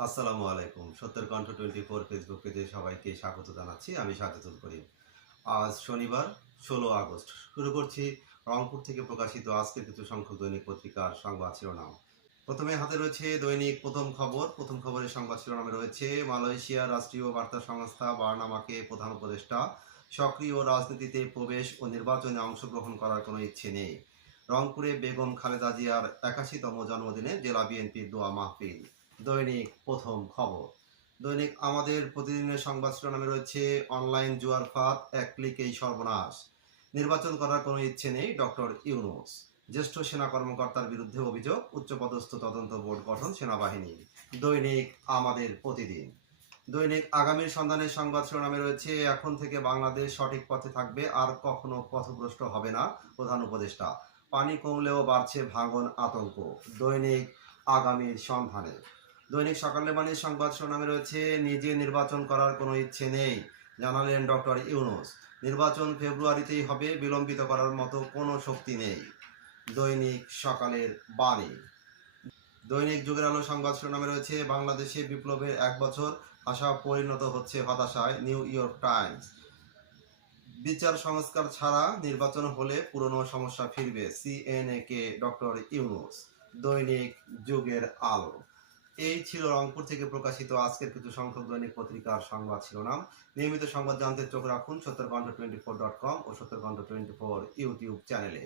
আসসালামু আলাইকুম। সত্তর কণ্ঠ টোয়েন্টি ফোর ফেসবুক পেজে সবাইকে স্বাগত জানাচ্ছি। আমি সাজেদুল করিম। আজ শনিবার, ষোলো আগস্ট। শুরু করছি রংপুর থেকে প্রকাশিত আজকের কিছু সংখ্যক দৈনিক পত্রিকার সংবাদ শিরোনাম। প্রথমে হাতে রয়েছে দৈনিক প্রথম খবর। প্রথম খবরের সংবাদ শিরোনামে রয়েছে মালয়েশিয়ার রাষ্ট্রীয় বার্তা সংস্থা বার্নামাকে প্রধান উপদেষ্টা। সক্রিয় রাজনীতিতে প্রবেশ ও নির্বাচনে অংশগ্রহণ করার কোনো ইচ্ছে নেই। রংপুরে বেগম খালেদা জিয়ার একাশিতম জন্মদিনে জেলা বিএনপির দোয়া মাহফিল। দৈনিক প্রথম খবর। দৈনিক আমাদের প্রতিদিনের সংবাদ শিরোনামে রয়েছে, অনলাইন জুয়ার ফাঁদ, এক ক্লিকেই সর্বনাশ। নির্বাচন করার কোনো ইচ্ছে নেই ডক্টর ইউনুস। জ্যেষ্ঠ সেনা কর্মকর্তার বিরুদ্ধে অভিযোগ, উচ্চপদস্থ তদন্ত বোর্ড গঠন সেনাবাহিনী। দৈনিক আমাদের প্রতিদিন। দৈনিক আগামীর সন্ধানের সংবাদ শিরোনামে রয়েছে, এখন থেকে বাংলাদেশ সঠিক পথে থাকবে, আর কখনো পথভ্রষ্ট হবে না প্রধান উপদেষ্টা। পানি কমলেও বাড়ছে ভাঙন আতঙ্ক। দৈনিক আগামীর সন্ধানে। দৈনিক সকালে বাণীর সংবাদ শিরোনামে রয়েছে, নিজে নির্বাচন করার কোনো ইচ্ছে নেই, জানালেন ডক্টর ইউনুস। নির্বাচন ফেব্রুয়ারিতেই হবে, বিলম্বিত করার মতো কোনো শক্তি নেই। দৈনিক সকালের বাণী। দৈনিক যুগের আলো সংবাদ শিরোনামে রয়েছে, বাংলাদেশে বিপ্লবের এক বছর আশা পরিণত হচ্ছে হতাশায়, নিউ ইয়র্ক টাইমস। বিচার সংস্কার ছাড়া নির্বাচন হলে পুরনো সমস্যা ফিরবে সিএনএ কে ডক্টর ইউনুস। দৈনিক যুগের আলো। এই ছিল রংপুর থেকে প্রকাশিত আজকের কিছু সংখ্যক দৈনিক পত্রিকার সংবাদ শিরোনাম। নিয়মিত সংবাদ জানতে চোখ রাখুন সত্তর ঘণ্টা টোয়েন্টি ফোর ডট কম ও সত্তর ঘণ্টা টোয়েন্টি ফোর ইউটিউব চ্যানেলে